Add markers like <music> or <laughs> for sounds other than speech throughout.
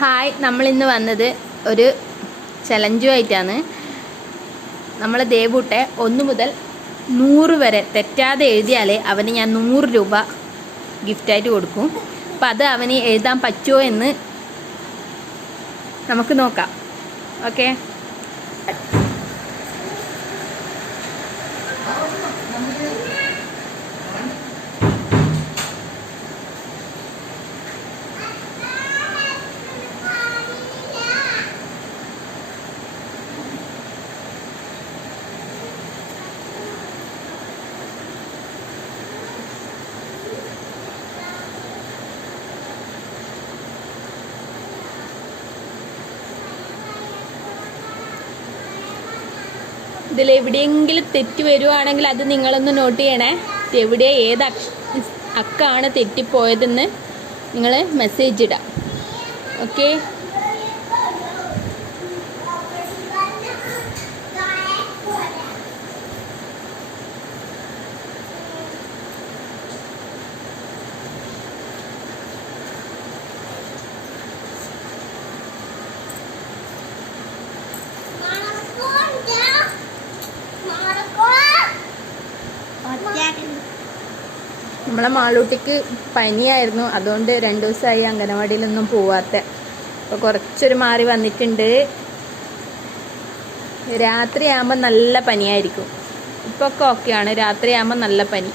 Hi നമ്മളിന്ന് വന്നത് ഒരു ചലഞ്ചുമായിട്ടാണ് നമ്മൾ ദേവൂട്ടെ ഒന്ന് മുതൽ നൂറ് വരെ തെറ്റാതെ എഴുതിയാലേ അവന് ഞാൻ നൂറ് രൂപ ഗിഫ്റ്റായിട്ട് കൊടുക്കും. അപ്പം അത് അവന് എഴുതാൻ പറ്റുമോ എന്ന് നമുക്ക് നോക്കാം. ഓക്കെ? ഇതിൽ എവിടെയെങ്കിലും തെറ്റ് വരുവാണെങ്കിൽ അത് നിങ്ങളൊന്ന് നോട്ട് ചെയ്യണേ. എവിടെ ഏത് അക്കാണ് തെറ്റിപ്പോയതെന്ന് നിങ്ങൾ മെസ്സേജ് ഇടാം. ഓക്കെ നമ്മളെ മാളൂട്ടിക്ക് പനിയായിരുന്നു. അതുകൊണ്ട് രണ്ടു ദിവസമായി അംഗനവാടിയിലൊന്നും പോവാത്ത. അപ്പോൾ കുറച്ചൊരു മാറി വന്നിട്ടുണ്ട്. രാത്രിയാകുമ്പോൾ നല്ല പനിയായിരിക്കും. ഇപ്പോൾ ഒക്കെ ഓക്കെയാണ്. രാത്രിയാകുമ്പോൾ നല്ല പനി.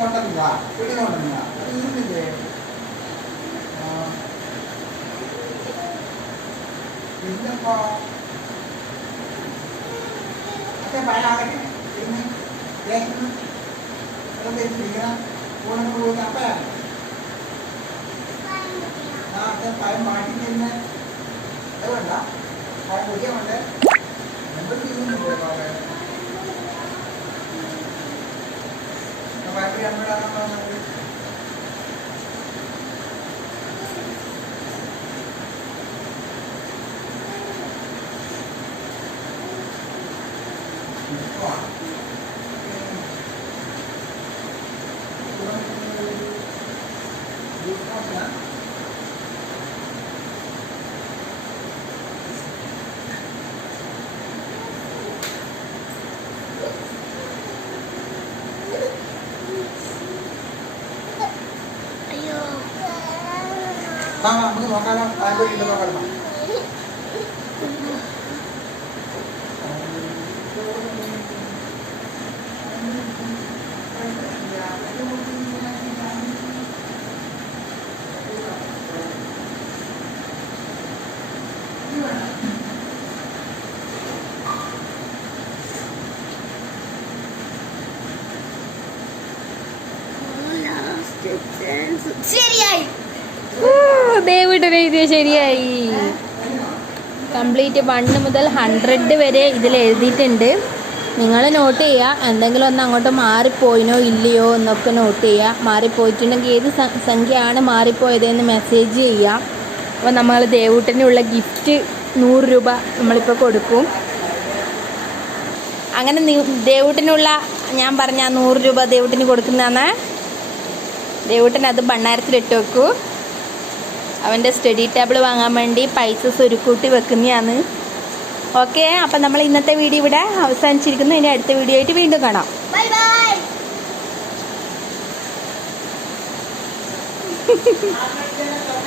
കൊണ്ടുവന്നാ വീടിനെ കൊണ്ടുവന്നാ പിന്നപ്പോ ഒക്കെ പഴാകട്ടെ പിന്നെ ദേശം ഇരിക്കണം ഊണൊക്കെ പോയി അപ്പയാണ് ആ അത് പഴം മാറ്റി തിന്ന് അതുകൊണ്ട പഴം കുടിയുമുണ്ട് എന്തും ചെയ്യുന്നുണ്ട് പഴം നമ്മുടെ Tama, mungkin makanan, tayo dito makanan. ശരിയായി. ശരിയായി. കംപ്ലീറ്റ് വൺ മുതൽ ഹൺഡ്രഡ് വരെ ഇതിൽ എഴുതിയിട്ടുണ്ട്. നിങ്ങൾ നോട്ട് ചെയ്യുക എന്തെങ്കിലും ഒന്ന് അങ്ങോട്ട് മാറിപ്പോയിനോ ഇല്ലയോ എന്നൊക്കെ നോട്ട് ചെയ്യുക. മാറിപ്പോയിട്ടുണ്ടെങ്കിൽ ഏത് സംഖ്യയാണ് മാറിപ്പോയതെന്ന് മെസ്സേജ് ചെയ്യുക. അപ്പോൾ നമ്മൾ ദേവൂട്ടനുള്ള ഗിഫ്റ്റ് നൂറ് രൂപ നമ്മളിപ്പോൾ കൊടുക്കും. അങ്ങനെ ദേവൂട്ടനുള്ള ഞാൻ പറഞ്ഞ നൂറ് രൂപ ദേവൂട്ടിന് കൊടുക്കുന്നതാണ്. ദേവൂട്ടൻ അത് ഭണ്ണാരത്തിലിട്ട് വെക്കൂ. അവന്റെ സ്റ്റഡി ടേബിൾ വാങ്ങാൻ വേണ്ടി പൈസ സ്വരുക്കൂട്ടി വെക്കുന്നതാണ്. ഓക്കെ അപ്പം നമ്മൾ ഇന്നത്തെ വീഡിയോ ഇവിടെ അവസാനിച്ചിരിക്കുന്നു. ഇനി അടുത്ത വീഡിയോ ആയിട്ട് വീണ്ടും കാണാം. Bye bye <laughs>